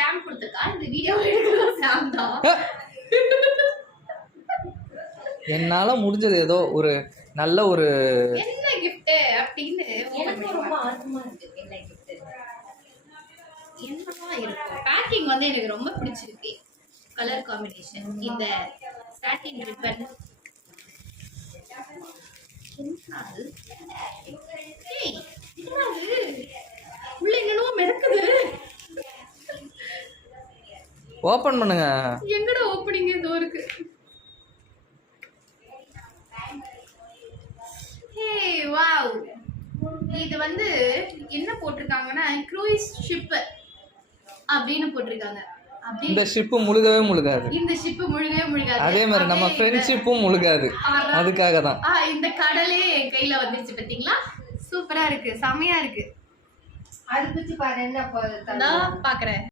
சாம் கொடுத்திருக்கா. இந்த வீடியோ எடுக்கிறது சாம் தான். என்னால முடிஞ்சது ஏதோ ஒரு நல்ல ஒரு என்ன கிஃப்ட் அப்படின்னு எனக்கு ரொம்ப ஆர்வமா இருக்கு. என்ன கிஃப்ட் என்னவா இருக்கும்? பேக்கிங் வந்து எனக்கு ரொம்ப பிடிச்சிருக்கு. கலர் காம்பினேஷன், இந்த சாட்டின் ரிப்பன். என்னது? ஏய், என்னது? உள்ள என்னவோ மிதக்குது. ஓபன் பண்ணுங்க. எங்கடா ஓபனிங் இதோ இருக்கு. Hey wow. இது வந்து என்ன போட்டிருக்காங்கன்னா க்ரூயிஸ் ஷிப் அப்படின்னு போட்டிருக்காங்க. இந்த ஷிப் முழுகவே முழுகாது. இந்த ஷிப் முழுகவே முழுகாது. அதே மாதிரி நம்ம ஃப்ரெண்ட்ஷிப்பும் முழுகாது. அதுக்காக தான் இந்த கடலே என் கையில வந்துருச்சு. பாத்தீங்களா? சூப்பரா இருக்கு, செமையா இருக்கு. அது பிச்சு பாரு என்ன பாக்குறேன்.